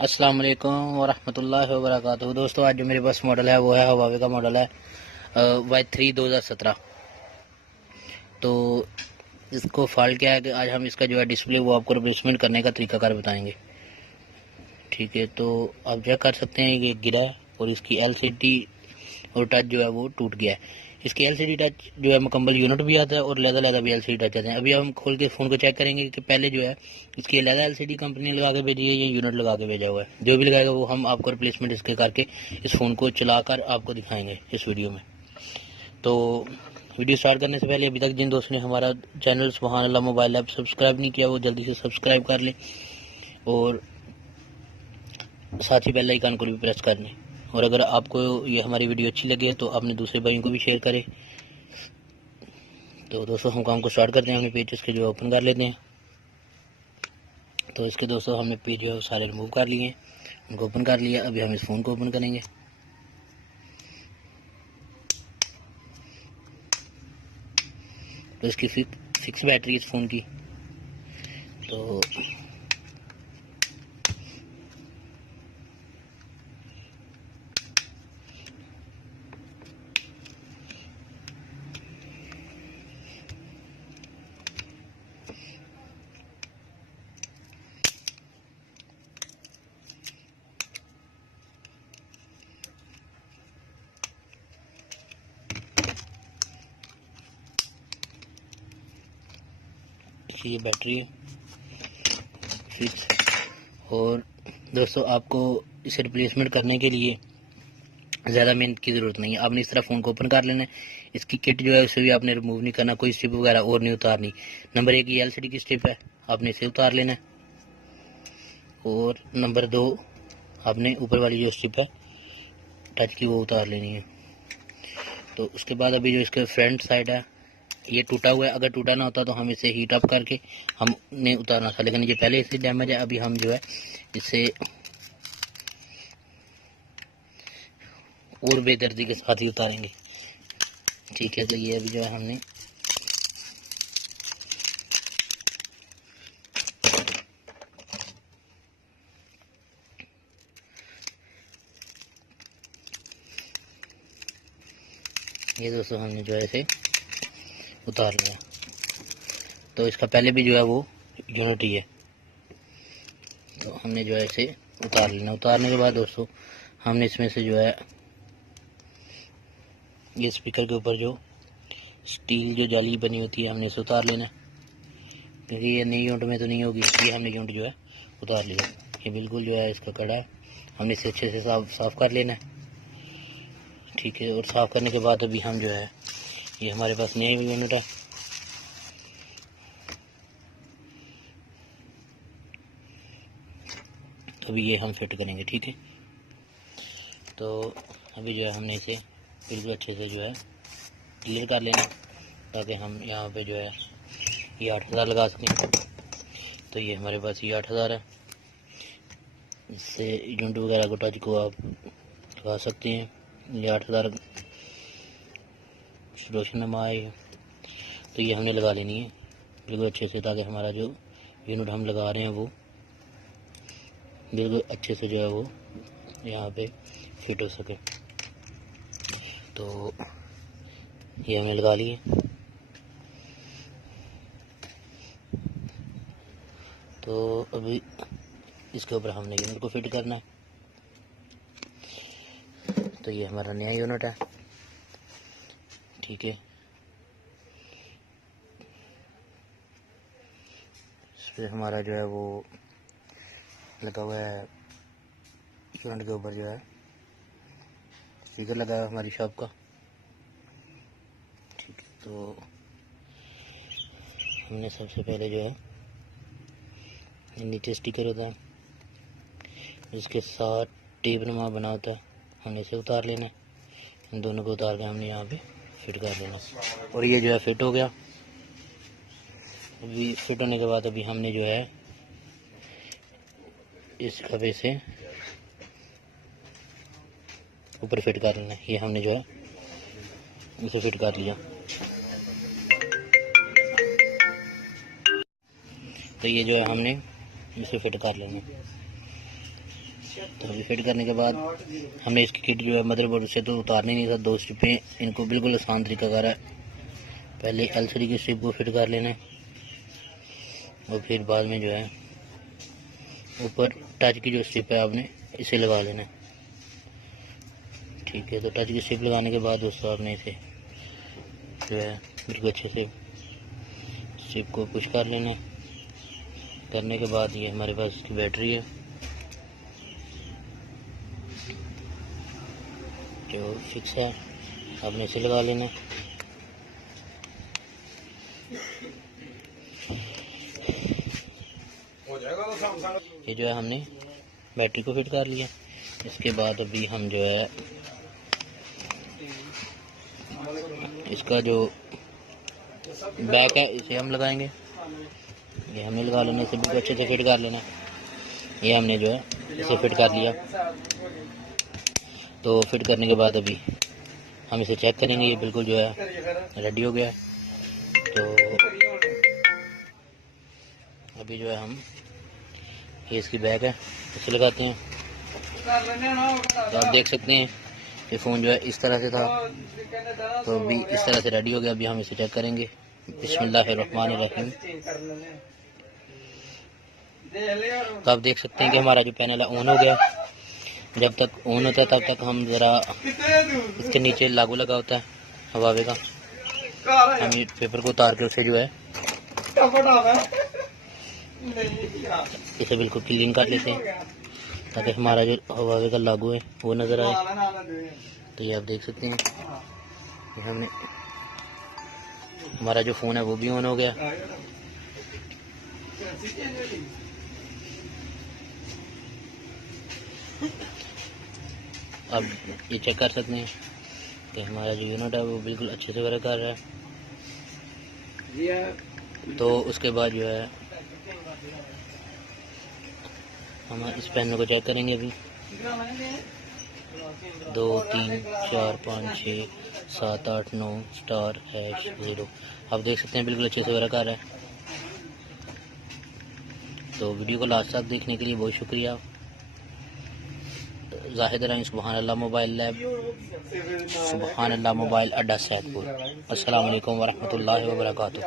अस्सलाम वालेकुम वरहमतुल्लाहि वबरकातुहू। दोस्तों, आज जो मेरे पास मॉडल है वो है हुआवे का मॉडल है Y3 2017। तो इसको फॉल्ट क्या है कि आज हम इसका जो है डिस्प्ले वो आपको रिप्लेसमेंट करने का तरीकाकार बताएंगे। ठीक है, तो आप चेक कर सकते हैं ये गिरा है और इसकी LCD और टच जो है वो टूट गया है। इसकी LCD टच जो है मुकम्मल यूनिट भी आता है और लहदा भी LCD टच आते हैं। अभी हम खोल के फ़ोन को चेक करेंगे कि पहले जो है इसकी लहदा LCD कंपनी लगा के भेजी है या यूनिट लगा के भेजा हुआ है। जो भी लगाएगा वो हम आपको रिप्लेसमेंट इसके करके इस फ़ोन को चलाकर आपको दिखाएंगे इस वीडियो में। तो वीडियो स्टार्ट करने से पहले अभी तक जिन दोस्तों ने हमारा चैनल सुभान अल्लाह मोबाइल ऐप सब्सक्राइब नहीं किया वो जल्दी से सब्सक्राइब कर लें और साथ ही बेल आइकन को भी प्रेस कर लें। और अगर आपको ये हमारी वीडियो अच्छी लगे तो अपने दूसरे भाइयों को भी शेयर करें। तो दोस्तों, हम काम को स्टार्ट करते हैं। हमने पेज इसके जो ओपन कर लेते हैं। तो इसके दोस्तों हमने पेज जो है सारे रिमूव कर लिए हैं, उनको ओपन कर लिया। अभी हम इस फ़ोन को ओपन करेंगे। तो इसकी फिक्स बैटरी इस फ़ोन की। तो ये बैटरी फिक्स। और दोस्तों, आपको इसे रिप्लेसमेंट करने के लिए ज़्यादा मेहनत की ज़रूरत नहीं है। आपने इस तरह फ़ोन को ओपन कर लेना है। इसकी किट जो है उसे भी आपने रिमूव नहीं करना, कोई स्ट्रिप वगैरह और नहीं उतारनी। नंबर 1 ये LCD की स्ट्रिप है, आपने इसे उतार लेना है। और नंबर 2 आपने ऊपर वाली जो स्ट्रिप है टच की वो उतार लेनी है। तो उसके बाद अभी जो इसके फ्रंट साइड है ये टूटा हुआ है। अगर टूटा ना होता तो हम इसे हीट अप करके हमने उतारना था, लेकिन ये पहले इससे डैमेज है। अभी हम जो है इसे और बेदर्दी के साथ ही उतारेंगे। ठीक है, तो ये अभी जो है हमने ये दोस्तों हमने जो है इसे उतार लिया। तो इसका पहले भी जो है वो यूनिट ही है, तो हमने जो है इसे उतार लेना। उतारने के बाद दोस्तों हमने इसमें से जो है ये स्पीकर के ऊपर जो स्टील जो जाली बनी होती है हमने इसे उतार लेना, क्योंकि ये नई यूनिट में तो नहीं होगी। ये हमने यूनिट जो है उतार लिया। ये बिल्कुल जो है इसका कड़ा है, हमने इसे अच्छे से साफ़ कर लेना है। ठीक है, और साफ़ करने के बाद अभी हम जो है ये हमारे पास नई यूनिट है। तो अभी ये हम फिट करेंगे। ठीक है, तो अभी जो है हमने इसे बिल्कुल अच्छे से जो है क्लियर कर लेना, ताकि हम यहाँ पे जो है ये 8000 लगा सकें। तो ये हमारे पास ये 8000 है। इससे यूनिट वगैरह को टच को आप लगा सकते हैं। ये 8000 रोशन नमा आए, तो ये हमने लगा लेनी है बिल्कुल अच्छे से, ताकि हमारा जो यूनिट हम लगा रहे हैं वो बिल्कुल अच्छे से जो है वो यहाँ पे फिट हो सके। तो ये हमने लगा लिए। तो अभी इसके ऊपर हमने यूनिट को फिट करना है। तो ये हमारा नया यूनिट है। ठीक है, इस पर हमारा जो है वो लगा हुआ है यूनिट के ऊपर जो है स्पीकर लगा है हमारी शॉप का। ठीक है, तो हमने सबसे पहले जो है नीचे स्टिकर होता है जिसके साथ टेप नुमा बना होता है, हमने इसे उतार लेना है। इन दोनों को उतार के हमने यहाँ पे फिट कर लेना। और ये जो है फिट हो गया। अभी फिट होने के बाद अभी हमने जो है इस खबे से ऊपर फिट कर लेना है। ये हमने जो है इसे फिट कर लिया। तो ये जो है हमने इसे फिट कर लेंगे। तो अभी फिट करने के बाद हमने इसकी किट जो है मदरबोर्ड से तो उतारनी नहीं था, 2 स्ट्रिपें, इनको बिल्कुल आसान तरीका कर है। पहले LCD की स्ट्रिप को फिट कर लेना है और फिर बाद में जो है ऊपर टच की जो स्ट्रिप है आपने इसे लगा लेना है। ठीक है, तो टच की स्ट्रिप लगाने के बाद दोस्तों आपने इसे जो है बिल्कुल अच्छे से स्ट्रिप को पुश कर लेना है। करने के बाद ये हमारे पास इसकी बैटरी है जो फिक्स है, आपने इसे लगा लेना है। ये जो है हमने बैटरी को फिट कर लिया। इसके बाद अभी हम जो है इसका जो बैक है इसे हम लगाएंगे। ये हमने लगा लेना, इसे बिल्कुल अच्छे से फिट कर लेना। ये हमने जो है इसे फिट कर लिया। तो फिट करने के बाद अभी हम इसे चेक करेंगे, ये बिल्कुल जो है रेडी हो गया है। तो अभी जो है हम ये इसकी बैग है इसे लगाते हैं। तो आप देख सकते हैं ये फ़ोन जो है इस तरह से था, तो अभी इस तरह से रेडी हो गया। अभी हम इसे चेक करेंगे। बिस्मिल्लाहिर्रहमानिर्रहीम। तो आप देख सकते हैं कि हमारा जो पैनल है ऑन हो गया। जब तक ऑन होता है तब तक हम ज़रा इसके नीचे लागू लगा होता है हवावे का, हम ये पेपर को उतार के उसे जो है इसे बिल्कुल क्लीन कर लेते हैं ताकि हमारा जो हवावे का लागू है वो नज़र आए। तो ये आप देख सकते हैं कि हमने हमारा जो फ़ोन है वो भी ऑन हो गया। अब ये चेक कर सकते हैं कि हमारा जो यूनिट है वो बिल्कुल अच्छे से वर्क कर रहा है। तो उसके बाद जो है हम इस पेन को चेक करेंगे। अभी 2 3 4 5 6 7 8 9 स्टार #0 आप देख सकते हैं बिल्कुल अच्छे से वर्क कर रहा है। तो वीडियो को लास्ट तक देखने के लिए बहुत शुक्रिया। जाहिद रहीम, सुबहान अल्लाह मोबाइल लैब, सुबहान अल्लाह मोबाइल अड्डा सैदपुर। अस्सलाम वालेकुम वरहमतुल्लाहि वबरकातुहू।